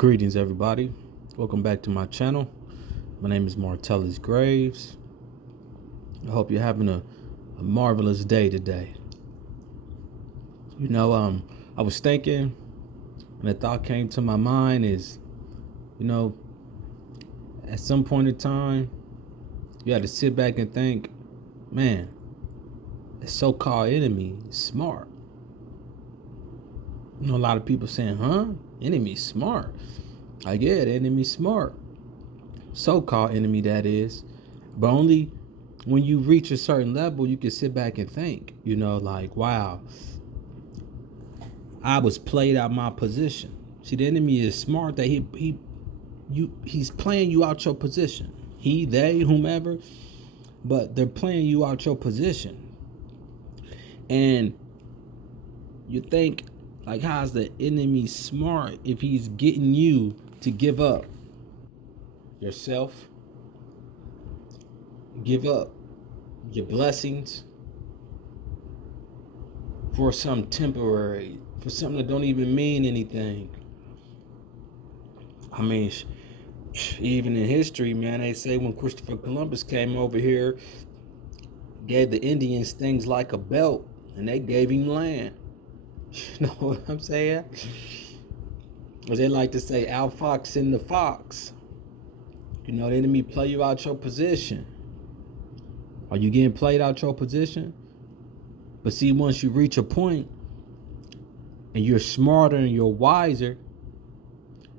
Greetings, everybody. Welcome back to my channel. My name is Martelis Graves. I hope you're having a marvelous day today. I was thinking, and a thought came to my mind is, at some point in time, you had to sit back and think, man, the so-called enemy is smart. A lot of people saying, enemy smart. Like, yeah, the enemy's smart. So-called enemy, that is. But only when you reach a certain level, you can sit back and think, like, wow, I was played out my position. See, the enemy is smart that he's playing you out your position. He, they, whomever, but they're playing you out your position. And you think, like, how's the enemy smart if he's getting you to give up yourself, give up your blessings for some temporary, for something that don't even mean anything? I mean, even in history, man, they say when Christopher Columbus came over here, gave the Indians things like a belt, and they gave him land. You know what I'm saying? Or they like to say, outfoxing the fox. The enemy play you out your position. Are you getting played out your position? But see, once you reach a point and you're smarter and you're wiser,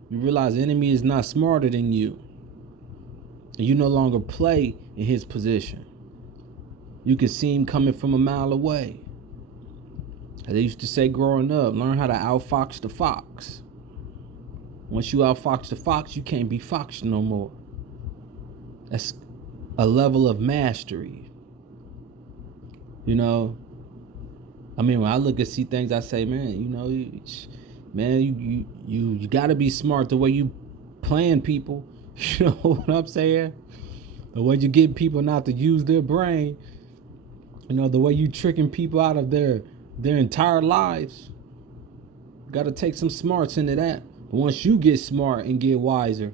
you realize the enemy is not smarter than you. And you no longer play in his position. You can see him coming from a mile away. As they used to say growing up, learn how to outfox the fox. Once you outfox the fox, you can't be foxed no more. That's a level of mastery. When I look and see things, I say, man, you gotta be smart the way you plan people. You know what I'm saying? The way you get people not to use their brain. The way you tricking people out of their entire lives. Got to take some smarts into that. But once you get smart and get wiser,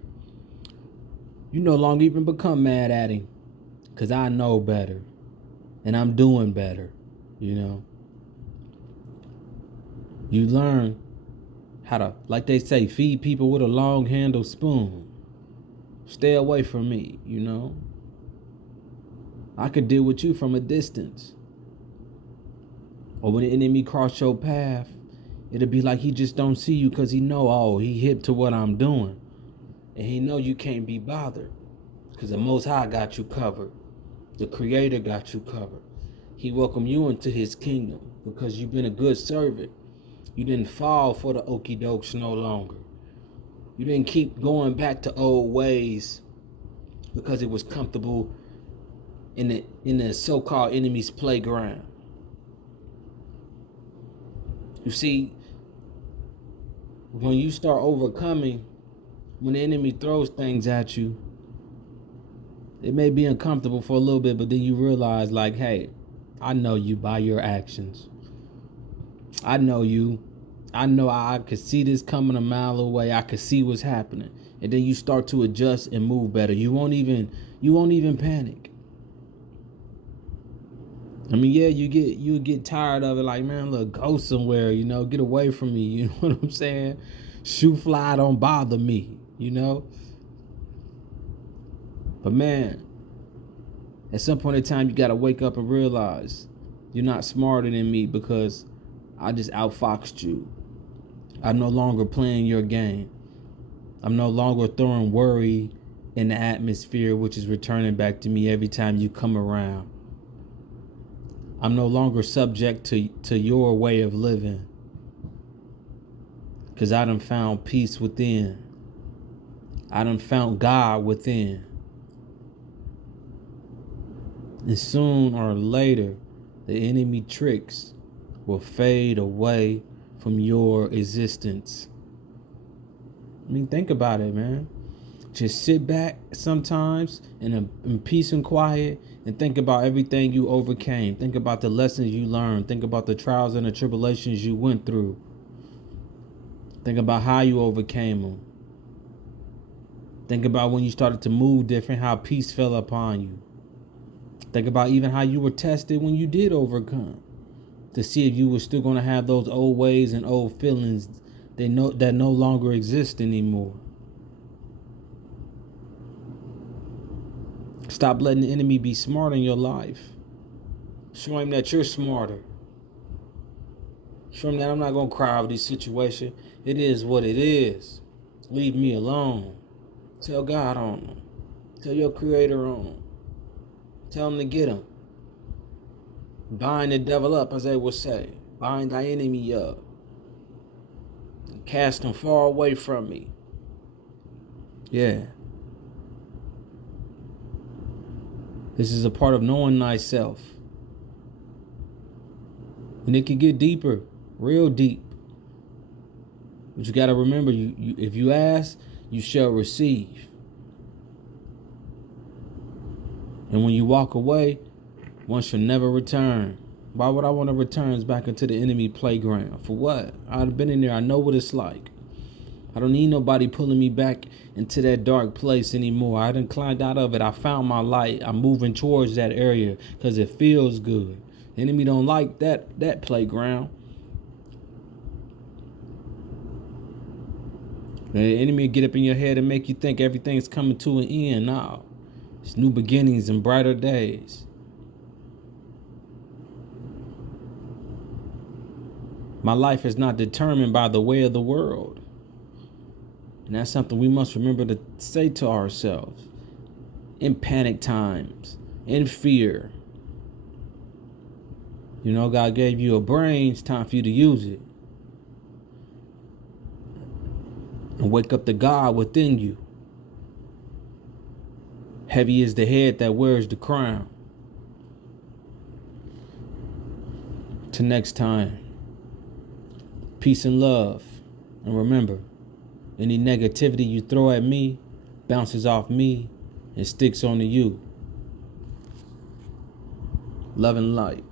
you no longer even become mad at him, because I know better and I'm doing better. You learn how to, like they say, feed people with a long handled spoon. Stay away from me. I could deal with you from a distance. Or when the enemy cross your path, it'll be like he just don't see you because he know, he hip to what I'm doing. And he know you can't be bothered because the Most High got you covered. The Creator got you covered. He welcomed you into his kingdom because you've been a good servant. You didn't fall for the okie dokes no longer. You didn't keep going back to old ways because it was comfortable in the so-called enemy's playground. You see, when you start overcoming, when the enemy throws things at you, it may be uncomfortable for a little bit, but then you realize, like, hey, I know you by your actions. I know you. I know I could see this coming a mile away. I could see what's happening. And then you start to adjust and move better. You won't even panic. I mean, yeah, you get tired of it, like, man, look, go somewhere, get away from me, you know what I'm saying? Shoe fly, don't bother me, But man, at some point in time, you got to wake up and realize you're not smarter than me because I just outfoxed you. I'm no longer playing your game. I'm no longer throwing worry in the atmosphere, which is returning back to me every time you come around. I'm no longer subject to your way of living because I done found peace within. I done found God within. And soon or later, the enemy tricks will fade away from your existence. I mean, think about it, man. Just sit back sometimes in peace and quiet and think about everything you overcame. Think about the lessons you learned. Think about the trials and the tribulations you went through. Think about how you overcame them. Think about when you started to move different, how peace fell upon you. Think about even how you were tested when you did overcome, to see if you were still going to have those old ways and old feelings that no longer exist anymore. Stop letting the enemy be smart in your life. Show him that you're smarter. Show him that I'm not going to cry over this situation. It is what it is. Leave me alone. Tell God on him. Tell your creator on him. Tell him to get him. Bind the devil up, as they would say. Bind thy enemy up. And cast him far away from me. Yeah. This is a part of knowing thyself. And it can get deeper, real deep. But you got to remember, if you ask, you shall receive. And when you walk away, one shall never return. Why would I want to return back into the enemy playground? For what? I've been in there. I know what it's like. I don't need nobody pulling me back into that dark place anymore. I done climbed out of it. I found my light. I'm moving towards that area because it feels good. The enemy don't like that playground. The enemy will get up in your head and make you think everything's coming to an end. No. It's new beginnings and brighter days. My life is not determined by the way of the world. And that's something we must remember to say to ourselves in panic times, in fear. You know, God gave you a brain. It's time for you to use it. And wake up the God within you. Heavy is the head that wears the crown. Till next time, peace and love. And remember, any negativity you throw at me bounces off me and sticks onto you. Love and light.